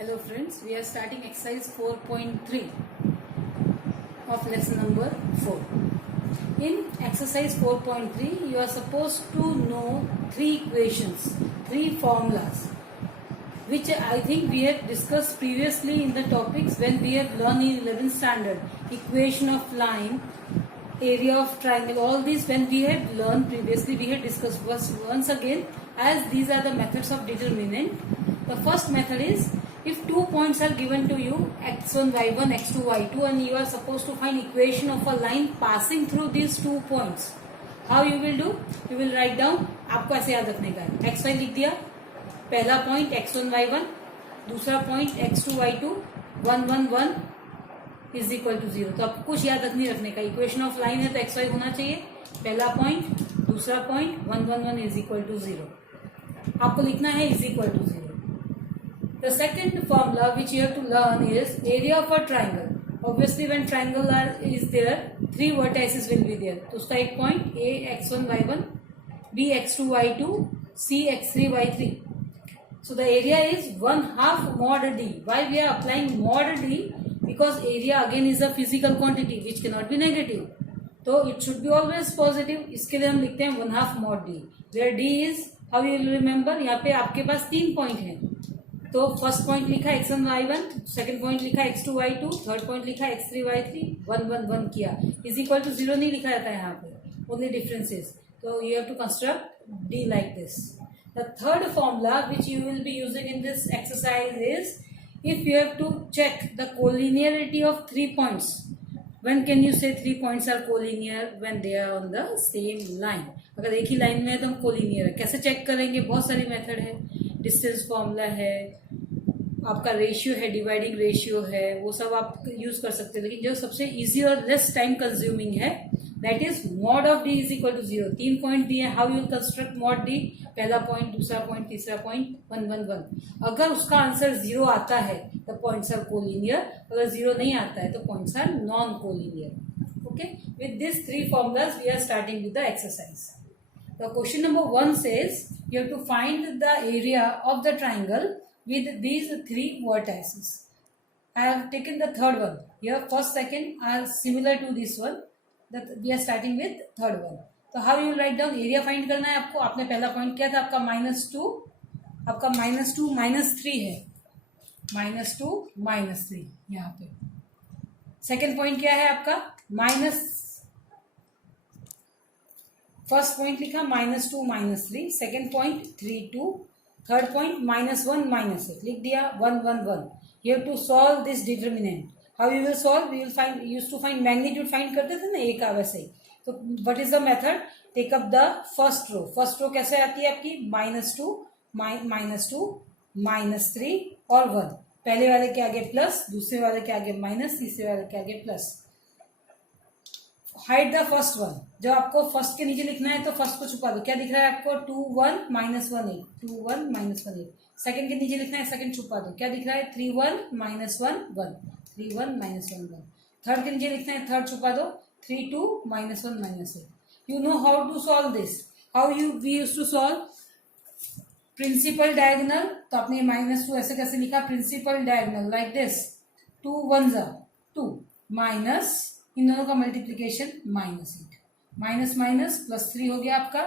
Hello friends, we are starting exercise 4.3 of lesson number 4. In exercise 4.3, you are supposed to know 3 equations, 3 formulas, which I think we had discussed previously in the topics when we had learned in 11th standard. Equation of line, area of triangle, all these when we had learned previously, we had discussed once again, as these are the methods of determinant. The first method is, if 2 points are given to you, x1, y1, x2, y2, and you are supposed to find equation of a line passing through these 2 points. How you will do? You will write down, आपको ऐसे याद रखने का है, x5 लिख दिया, पहला point x1, y1, दूसरा point x2, y2, 1, 1, 1 is equal to 0. तो आपको कुछ याद नहीं रखने का. इक्वेशन ऑफ लाइन है तो x5 होना चाहिए, पहला पॉइंट, दूसरा पॉइंट, 1, 1, 1 इज इक्वल टू 0. आपको लिखना है is equal to 0. The second formula which you have to learn is area of a triangle. Obviously, when triangle is there, 3 vertices will be there. तो उसका एक point A x1 y1, B x2 y2, C x3 y3. So the area is 1/2 mod D. Why we are applying mod D? Because area again is a physical quantity which cannot be negative. So it should be always positive. इसके लिए हम लिखते हैं 1/2 mod D. Where D is, how you will remember? यहाँ पे आपके पास 3 point हैं. तो फर्स्ट पॉइंट लिखा x1 y1, सेकंड पॉइंट लिखा x2 y2, थर्ड पॉइंट लिखा x3 y3, 1, 1, 1 किया. इज इक्वल टू 0 नहीं लिखा जाता है यहाँ पे, ओनली डिफरेंसेस. तो you have to construct D like this. The third formula which you will be using in this exercise is, if you have to check the collinearity of 3 points. When can you say 3 points are collinear? When they are on the same line. अगर एक ही line में है तो हम collinear है. कैसे check करेंगे? बहुत सारी मेथड है. डिस्टेंस फॉर्मूला है, आपका रेशियो है, डिवाइडिंग रेशियो है, वो सब आप यूज कर सकते हैं. लेकिन जो सबसे इजी और लेस टाइम कंज्यूमिंग है, that is mod of D is equal to 0. 3 point दिए, how you construct mod D? पहला पॉइंट, दूसरा पॉइंट, तीसरा पॉइंट, 1, 1, 1. अगर उसका आंसर 0 आता है तो पॉइंट्स आर कोलिनियर. अगर 0 नहीं आता है तो points are non collinear. Okay, with this 3 formulas we are starting with the exercise. The question number 1 says you have to find the area of the triangle with these 3 vertices. I have taken the third one. Here first, second are similar to this one. That we are starting with third one. So how you will write down? area find करना है आपको. आपने पहला point किया था आपका -2, आपका -2 -3 है, -2 -3 यहाँ पे. सेकेंड पॉइंट क्या है आपका? फर्स्ट पॉइंट लिखा -2 -3, सेकेंड पॉइंट 3 2, थर्ड पॉइंट -1 -8 लिख दिया, 1 1 1. You have to solve this determinant. How you will solve? We will find, used to find magnitude find करते थे ना, एक वैसे ही. तो what is the method? Take up the first row. First row कैसे आती है आपकी? -2 -3 और 1. पहले वाले के आगे प्लस, दूसरे वाले के आगे माइनस, तीसरे वाले के आगे plus. Hide the first one. जब आपको फर्स्ट के नीचे लिखना है तो फर्स्ट को छुपा दो. क्या दिख रहा है आपको? 2 1 -1 8, 2 1 -1 8. सेकंड के नीचे लिखना है, सेकंड छुपा दो. क्या दिख रहा है? 3 1 -1 1, 3 1 -1 1. थर्ड के नीचे लिखना है, थर्ड छुपा दो, 3 2 -1 -8. You know how to solve this. How we use to solve? Principal diagonal. तो आपने -2 ऐसे कैसे लिखा? Principal diagonal like this. 2 1 2 minus, इन दोनों का मल्टीप्लीकेशन -8, माइनस माइनस प्लस 3 हो गया आपका.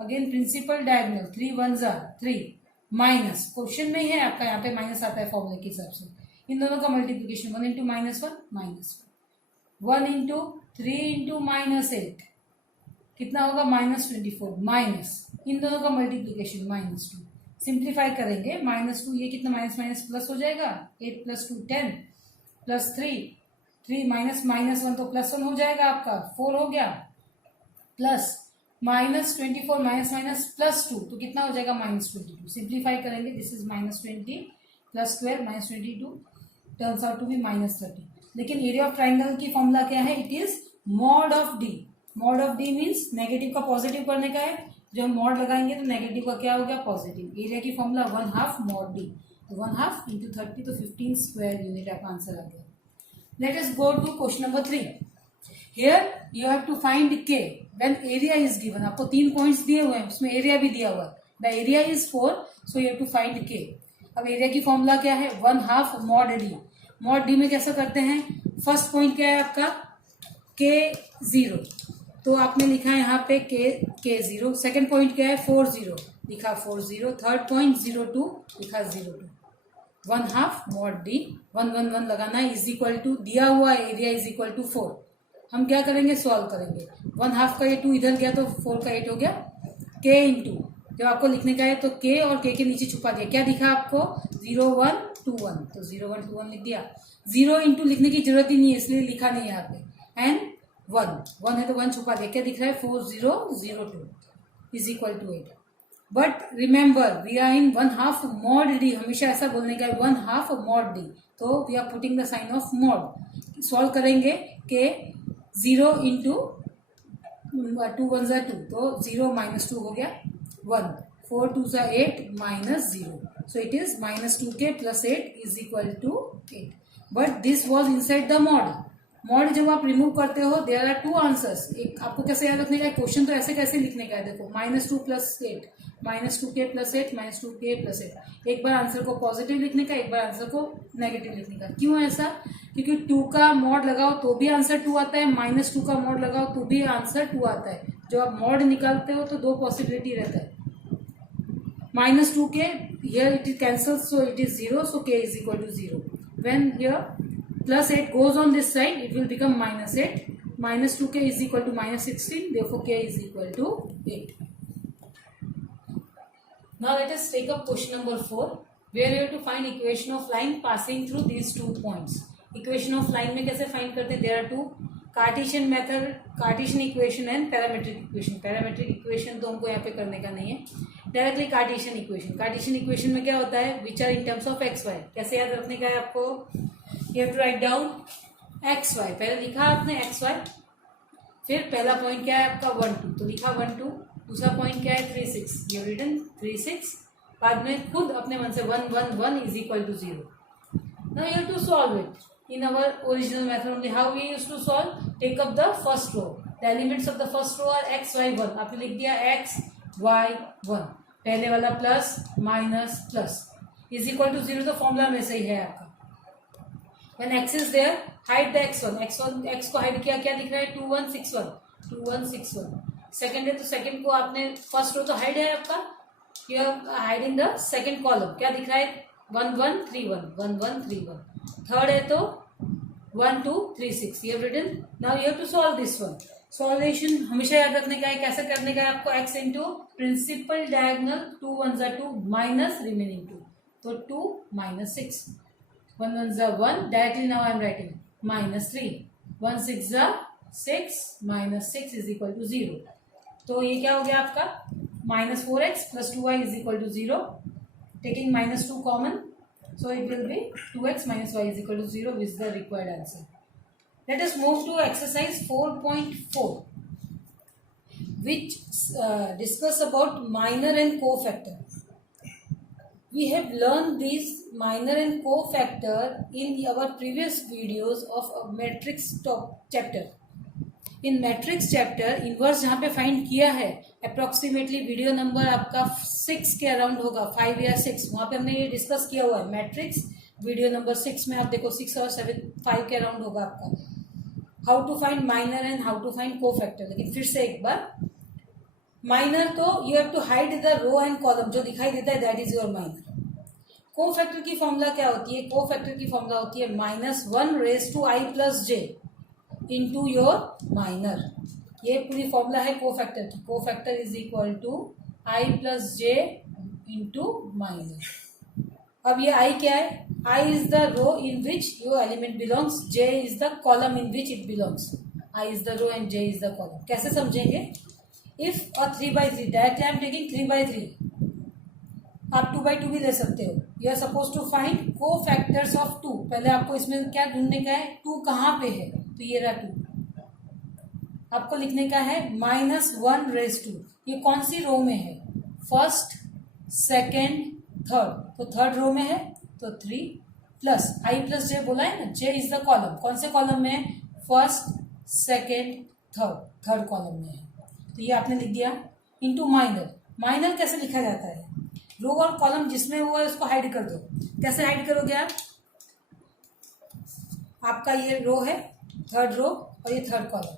Again principal diagonal, 3 1 3 minus. Question में ही है आपका, यहाँ पे माइनस आता है फॉर्मूले के हिसाब से. इन दोनों का मल्टीप्लीकेशन 1 इंटू -1 -1, 1 इंटू 3 इंटू -8 कितना होगा? -24 माइनस. इन दोनों का मल्टीप्लीकेशन -2. सिंप्लीफाई करेंगे, -2 ये कितना माइनस माइनस प्लस हो जाएगा, 8 + 2 10 प्लस 3 माइनस -1 तो +1 हो जाएगा आपका, 4 हो गया, प्लस -24 माइनस माइनस +2 तो कितना हो जाएगा? -22. सिंप्लीफाई करेंगे, this is -20 + 12 -22 turns out to be -30. लेकिन एरिया ऑफ ट्राइंगल की फॉर्मूला क्या है? It is mod of D. Mod of D means negative का पॉजिटिव करने का है. जब हम मॉड लगाएंगे तो नेगेटिव का क्या हो गया? पॉजिटिव. एरिया की फॉर्मूला 1/2 मॉड डी. तो 1/2 × 30 तो 15 स्क्वायर यूनिट आपका आंसर आ गया. Let us go to question number 3. Here you have to find K when area is given. आपको 3 पॉइंट्स दिए हुए हैं, उसमें एरिया भी दिया हुआ है. The area is 4, so you have to find K. अब एरिया की फॉर्मूला क्या है, 1/2 मॉड डी। मॉड डी में कैसा करते हैं, फर्स्ट पॉइंट क्या है आपका K0, तो आपने लिखा है यहाँ पे K0। सेकेंड पॉइंट क्या है 40, लिखा 40। थर्ड पॉइंट 02, लिखा 02। 1/2 मॉड डी 1 लगाना है, इज इक्वल टू दिया हुआ एरिया इज इक्वल टू 4। हम क्या करेंगे, सॉल्व करेंगे। 1/2 का ये 2 इधर गया तो 4 का 8 हो गया। K इंटू, जब आपको लिखने का है तो K और K के नीचे छुपा दिया, क्या दिखा आपको 0 1 2 1, तो 0 1 2 1 लिख दिया। 0 इंटू लिखने की जरूरत ही नहीं है इसलिए लिखा नहीं है यहाँ पे। एंड 1 है तो 1 छुपा दिया, क्या दिख रहा है 4002 is equal to 8। But remember we are in 1/2 mod D, हमेशा ऐसा बोलने का है 1/2 मॉड डी, तो we are putting the sign of mod. Solve करेंगे के 0 इंटू 2 1 ज़ा 2, तो 0 माइनस 2 हो गया 1, 4 2 ज़ा 8 minus 0, so it is -2k plus 8 is equal to 8। But this was inside the mod. Mod जब आप रिमूव करते हो देयर आर 2 आंसर्स। एक आपको कैसे याद रखने का है, क्वेश्चन तो ऐसे कैसे लिखने का है, देखो -2 plus 8, -2k plus 8, -2k plus 8। एक बार आंसर को पॉजिटिव लिखने का, एक बार आंसर को नेगेटिव लिखने का। क्यों ऐसा, क्योंकि 2 का मॉड लगाओ तो भी आंसर 2 आता है, -2 का मॉड लगाओ तो भी आंसर 2 आता है। जब आप मॉड निकालते हो तो 2 पॉसिबिलिटी रहता है। -2k here it is cancels, so it is 0, so k is equal to 0. When here plus 8 goes on this side, it will become -8. -2k is equal to -16, therefore k is equal to 8. Now let us take up question number 4, where you have to find equation of line passing through these 2 points. Equation of line में कैसे find करते हैं, there are 2 Cartesian method, Cartesian equation and parametric equation. Parametric equation तो हमको यहाँ पे करने का नहीं है, directly Cartesian equation. Cartesian equation में क्या होता है, which are in terms of X Y. कैसे याद रखने का है आपको, you have to write down X Y, पहले लिखा आपने एक्स वाई, फिर पहला पॉइंट क्या है आपका 1 2, तो लिखा 1 2। दूसरा पॉइंट क्या है 3 6, यू रिटन 3 6। बाद में खुद अपने मन से 1 1 1 is equal to 0। Now you have to solve it in our original method only. How we used to solve, take up the first row, the elements of the first row are x y 1, आपने लिख दिया x y 1, पहले वाला plus minus plus is equal to 0, तो formula में से ही है आपका। when x is there hide the x1 x को हाइड किया, क्या दिख रहा है 2 1 6 1 2 1 6 1। सेकंड है तो सेकंड को आपने, फर्स्ट रो तो हाइड है आपका, you are hiding the second column, क्या दिख रहा है 1 1 3 1 1 1 3 1। थर्ड है तो 1 2 3 6, you have written. Now you have to solve this one. Solution हमेशा याद रखने का है, कैसे करने का है आपको, x इंटू प्रिंसिपल डायगोनल 2 1 ज़ा 2 माइनस रिमेनिंग 2, तो 2 माइनस 6, 1 1 ज़ा 1, directly now I am writing -3, 1 6 ज़ा 6 माइनस 6 इज इक्वल टू 0। तो ये क्या हो गया आपका -4x plus 2y is equal to 0, taking -2 common, so it will be 2x minus y is equal to 0, which is the required answer. Let us move to exercise 4.4, which discuss about minor and cofactor. We have learned these minor and cofactor in our previous videos of a matrix chapter. In matrix chapter inverse जहाँ पे find किया है, approximately video number आपका 6 के around होगा, 5 या 6, वहाँ पे हमने ये डिस्कस किया हुआ है। मैट्रिक्स वीडियो नंबर 6 में आप देखो 6 और 7 5 के अराउंड होगा आपका, how to find minor and how to find cofactor. लेकिन फिर से एक बार, माइनर तो you have to hide the row and column, जो दिखाई देता है that is your minor. Cofactor की फॉर्मूला क्या होती है, कोफैक्टर की फॉर्मूला होती है -1 raise to i plus j into your minor. ये पूरी फॉर्मूला है कोफैक्टर की। Cofactor is equal to i plus J into minor. अब ये i क्या है, i is the row in which your element belongs, j is the column in which it belongs. i is the row and j is the column. कैसे समझेंगे, if और 3/3, directly I am taking 3/3, आप 2/2 भी ले सकते हो। You are suppose to find cofactors of 2। पहले आपको इसमें क्या ढूंढने का है, 2 कहाँ पे है, तो ये रहा 2। आपको लिखने का है -1 रेज टू, ये कौन सी रो में है, फर्स्ट सेकेंड थर्ड, तो थर्ड रो में है, तो 3 प्लस i प्लस जे बोला है ना, j इज द कॉलम, कौन से कॉलम में है, फर्स्ट सेकेंड थर्ड कॉलम में है, तो ये आपने लिख दिया। इंटू माइनर, माइनर कैसे लिखा जाता है, रो और कॉलम जिसमें वो है उसको हाइड कर दो। कैसे हाइड करोगे आप? आपका ये रो है, थर्ड रो, और ये थर्ड कॉलम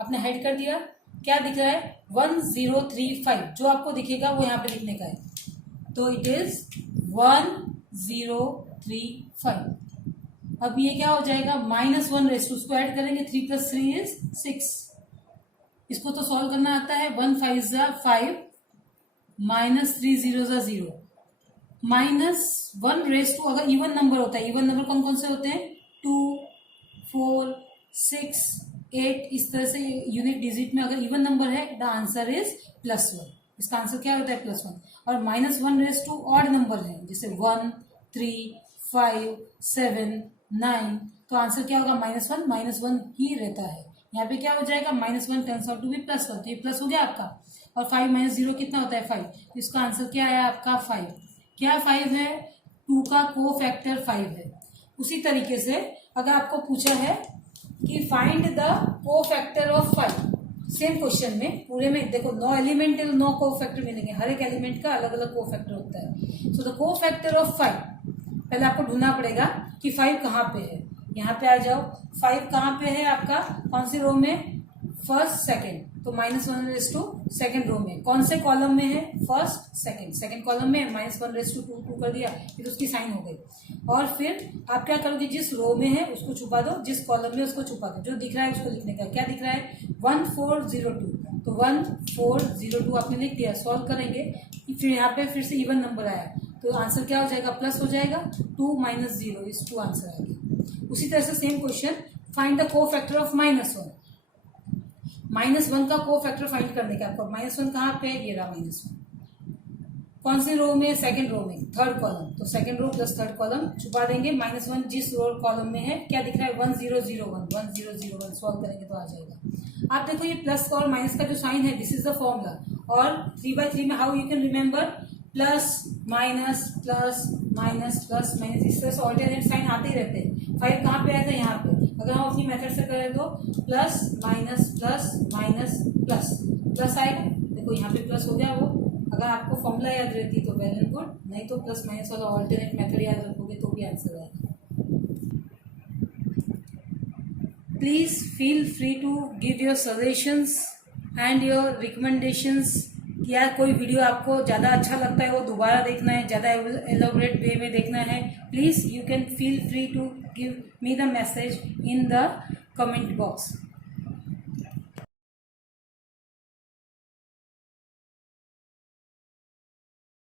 आपने हाइड कर दिया। क्या दिख रहा है? 1035। जो आपको दिखेगा वो यहाँ पे लिखने का है, तो इट इज 1035। अब ये क्या हो जाएगा? -1 रेस टू, उसको ऐड करेंगे, 3 + 3 इज 6। इसको तो सॉल्व करना आता है। 1 5 = 5, -3 0 = 0, -1 रेस टू, अगर इवन नंबर होता है, इवन नंबर कौन कौन से होते हैं? 2 4 6 8, इस तरह से यूनिट डिजिट में अगर इवन नंबर है, द आंसर इज +1। इसका आंसर क्या होता है? +1। और -1 रेस टू ऑड नंबर है, जैसे 1 3 5 7 9, तो आंसर क्या होगा? -1 ही रहता है। यहाँ पे क्या हो जाएगा? -1 टर्न्स आउट टू बी +1, तो ये प्लस हो गया आपका। और 5 - 0 कितना होता है? 5। तो इसका आंसर क्या आया आपका? 5। क्या 5 है? 2 का को फैक्टर 5 है। उसी तरीके से अगर आपको पूछा है कि फाइंड द को फैक्टर ऑफ 5, सेम क्वेश्चन में पूरे में देखो 9 एलिमेंट है, 9 को फैक्टर मिलेंगे, हर एक एलिमेंट का अलग अलग को फैक्टर होता है। सो द को फैक्टर ऑफ 5, पहले आपको ढूंढना पड़ेगा कि 5 कहाँ पे है। यहाँ पे आ जाओ, 5 कहाँ पे है आपका? कौन सी रो में? फर्स्ट सेकंड, तो -1 रेस टू सेकंड रो में। कौन से कॉलम में है? फर्स्ट सेकंड कॉलम में। -1 रेस टू 2 कर दिया, फिर उसकी साइन हो गई। और फिर आप क्या करोगे? जिस रो में है उसको छुपा दो, जिस कॉलम में उसको छुपा दो, जो दिख रहा है उसको लिखने का। क्या दिख रहा है? 1402, तो 1402 आपने लिख दिया। सॉल्व करेंगे, फिर यहाँ पे फिर से इवन नंबर आया, तो आंसर क्या हो जाएगा? प्लस हो जाएगा। 2 - 0 इज 2 आंसर आ गया। उसी तरह से सेम क्वेश्चन, फाइंड द को फैक्टर ऑफ -1। -1 का को फैक्टर फाइंड करने का आपको। -1 कहाँ पे? ये रहा -1। कौन सी रो में? सेकंड रो में, थर्ड कॉलम, तो second row plus third column छुपा देंगे। -1 जिस रो कॉलम में है, क्या दिख रहा है? 1001, 1001। सॉल्व करेंगे तो आ जाएगा। आप देखो ये प्लस और माइनस का जो साइन है, दिस इज द फॉर्मूला। और 3/3 में how you can remember? Plus minus plus minus plus minus, इस तरह से ऑल्टरनेट साइन आते ही रहते हैं। 5 कहाँ पे आया था? यहाँ पे। अगर हम अपनी मेथड से करें तो plus minus plus minus plus plus आएगा। देखो यहाँ पे प्लस हो गया वो। अगर आपको फॉर्मूला याद रहती तो वेल एंड गुड, नहीं तो प्लस माइनस वाला ऑल्टरनेट मेथड याद रखोगे तो भी आंसर आएगा। Please feel free to give your suggestions and your recommendations. यार कोई वीडियो आपको ज़्यादा अच्छा लगता है, वो दोबारा देखना है, ज़्यादा एलोबरेट वे में देखना है, please you can feel free to give me the message in the comment box.